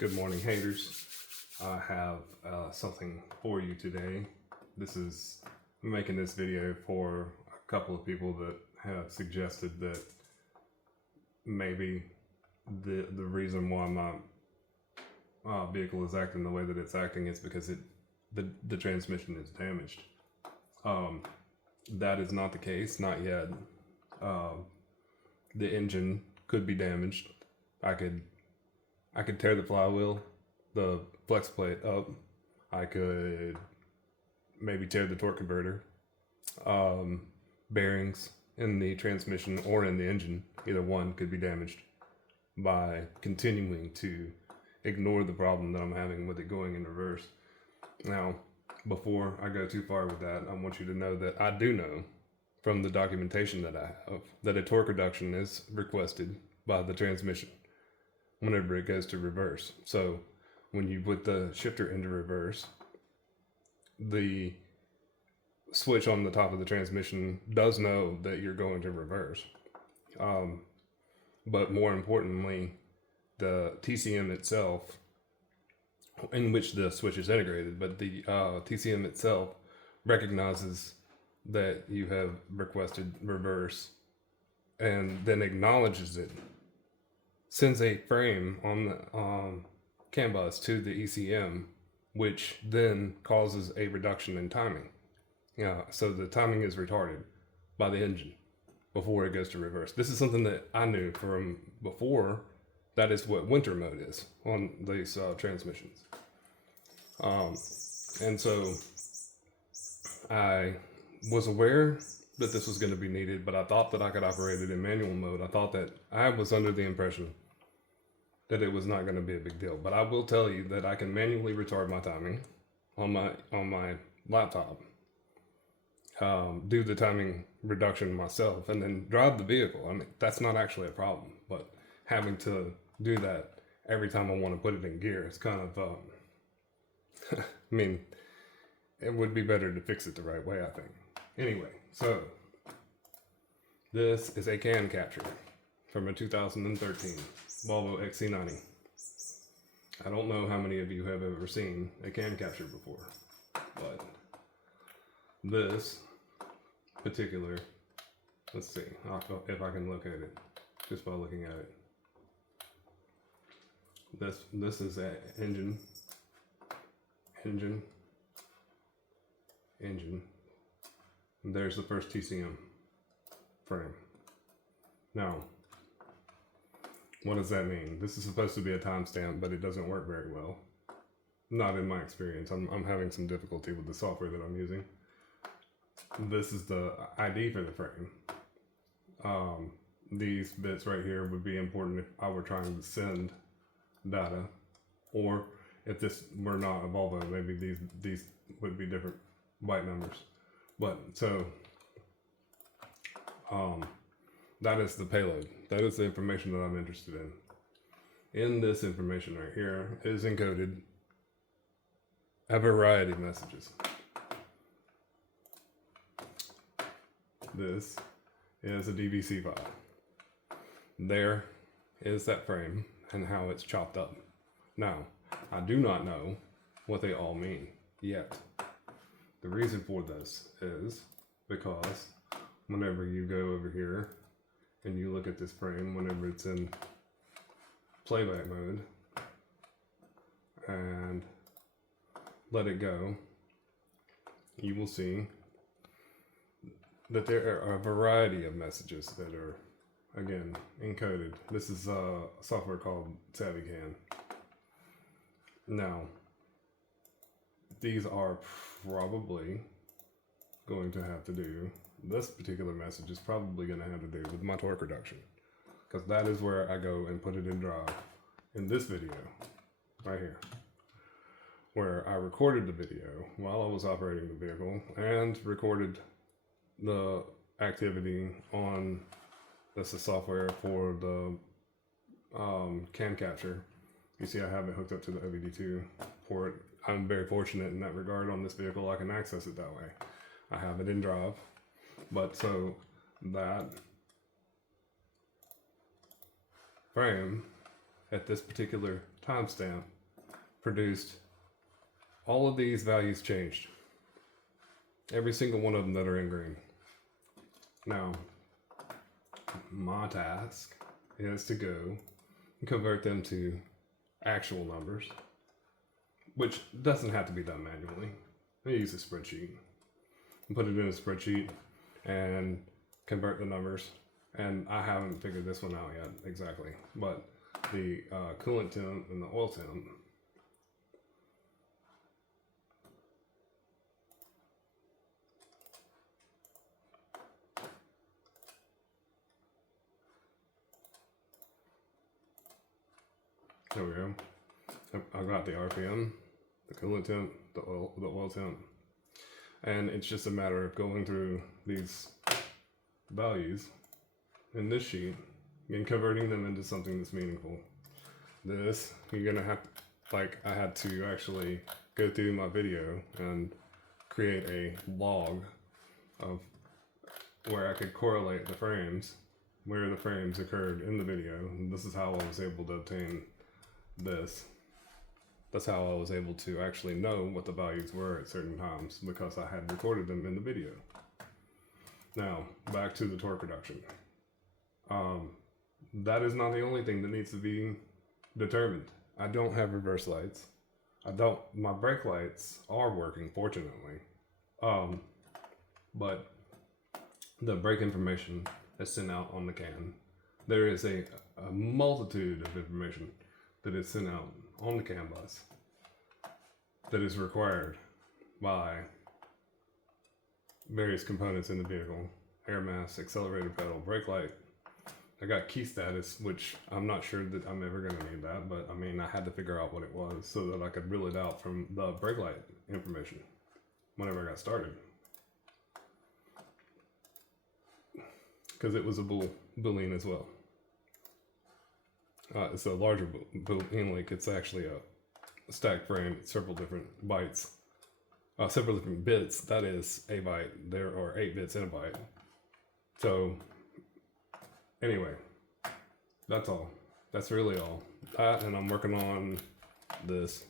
Good morning, haters. I have something for you today. I'm making this video for a couple of people that have suggested that maybe the reason why my vehicle is acting the way that it's acting is because the transmission is damaged. That is not the case, not yet. The engine could be damaged. I could tear the flywheel, the flex plate up. I could maybe tear the torque converter, bearings in the transmission or in the engine. Either one could be damaged by continuing to ignore the problem that I'm having with it going in reverse. Now, before I go too far with that, I want you to know that I do know from the documentation that I have that a torque reduction is requested by the transmission whenever it goes to reverse. So when you put the shifter into reverse, the switch on the top of the transmission does know that you're going to reverse. But more importantly, the TCM itself, in which the switch is integrated, but the TCM itself recognizes that you have requested reverse and then acknowledges it, sends a frame on the CAN bus to the ECM, which then causes a reduction in timing. So the timing is retarded by the engine before it goes to reverse. This is something that I knew from before. That is what winter mode is on these transmissions. And so I was aware that this was going to be needed, but I thought that I could operate it in manual mode. I thought that I was under the impression that it was not going to be a big deal. But I will tell you that I can manually retard my timing on my laptop, do the timing reduction myself, and then drive the vehicle. I mean, that's not actually a problem, but having to do that every time I want to put it in gear, it's kind of, I mean, it would be better to fix it the right way, I think. Anyway, so this is a CAN capture from a 2013 Volvo XC90. I don't know how many of you have ever seen a CAN capture before, but this particular, let's see if I can locate it just by looking at it. This is a engine. And there's the first TCM frame. Now, what does that mean? This is supposed to be a timestamp, but it doesn't work very well. Not in my experience. I'm having some difficulty with the software that I'm using. This is the ID for the frame. These bits right here would be important if I were trying to send data, or if this were not a Volvo, maybe these would be different byte numbers. But so that is the payload. That is the information that I'm interested in. In this information right here is encoded a variety of messages. This is a DVC file. There is that frame and how it's chopped up. Now, I do not know what they all mean yet. The reason for this is because whenever you go over here and you look at this frame, whenever it's in playback mode and let it go, you will see that there are a variety of messages that are, again, encoded. This is a software called SavvyCAN. Now, these are probably going to have to do, this particular message is probably going to have to do with my torque reduction, because that is where I go and put it in drive in this video right here, where I recorded the video while I was operating the vehicle and recorded the activity on, this is software for the CAN capture. You see I have it hooked up to the OBD2 port. I'm very fortunate in that regard on this vehicle. I can access it that way. I have it in drive. But so that frame at this particular timestamp produced all of these values changed. Every single one of them that are in green. Now, my task is to go and convert them to actual numbers, which doesn't have to be done manually. I use a spreadsheet and put it in a spreadsheet and convert the numbers. And I haven't figured this one out yet exactly, but the coolant temp and the oil temp, there we go. I got the RPM, the coolant temp, the oil temp, and it's just a matter of going through these values in this sheet and converting them into something that's meaningful. This, you're gonna have to, like, I had to actually go through my video and create a log of where I could correlate the frames, where the frames occurred in the video. And this is how I was able to obtain this. That's how I was able to actually know what the values were at certain times, because I had recorded them in the video. Now, back to the torque reduction. That is not the only thing that needs to be determined. I don't have reverse lights. My brake lights are working, fortunately. But the brake information is sent out on the can. There is a multitude of information that is sent out on the CAN bus that is required by various components in the vehicle: air mass, accelerator pedal, brake light. I got key status, which I'm not sure that I'm ever going to need that, but I mean, I had to figure out what it was so that I could rule it out from the brake light information whenever I got started. Because it was a Boolean as well. It's a larger Boolean link. It's actually a stacked frame, several different bytes, several different bits. That is a byte. There are 8 bits in a byte. So anyway, that's all. That's really all. That, and I'm working on this,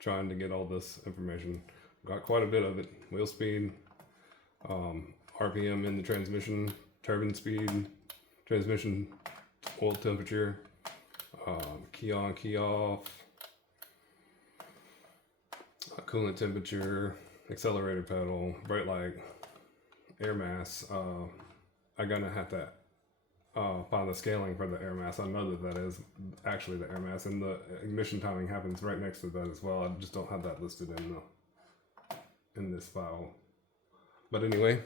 trying to get all this information. Got quite a bit of it. Wheel speed, RPM in the transmission, turbine speed, transmission oil temperature, key on, key off, coolant temperature, accelerator pedal, brake light, air mass. I'm gonna have to find the scaling for the air mass. I know that is actually the air mass, and the ignition timing happens right next to that as well. I just don't have that listed in this file. But anyway,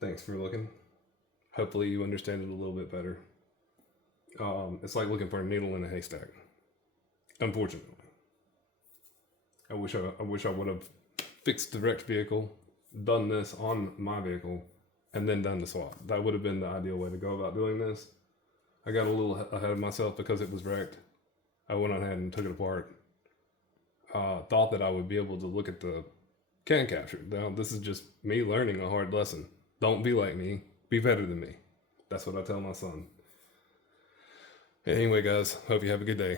thanks for looking. Hopefully you understand it a little bit better. It's like looking for a needle in a haystack, unfortunately. I wish I would have fixed the wrecked vehicle, done this on my vehicle, and then done the swap. That would have been the ideal way to go about doing this. I got a little ahead of myself because it was wrecked. I went ahead and took it apart. Thought that I would be able to look at the CAN capture. Now, this is just me learning a hard lesson. Don't be like me. Be better than me. That's what I tell my son. Anyway, guys, hope you have a good day.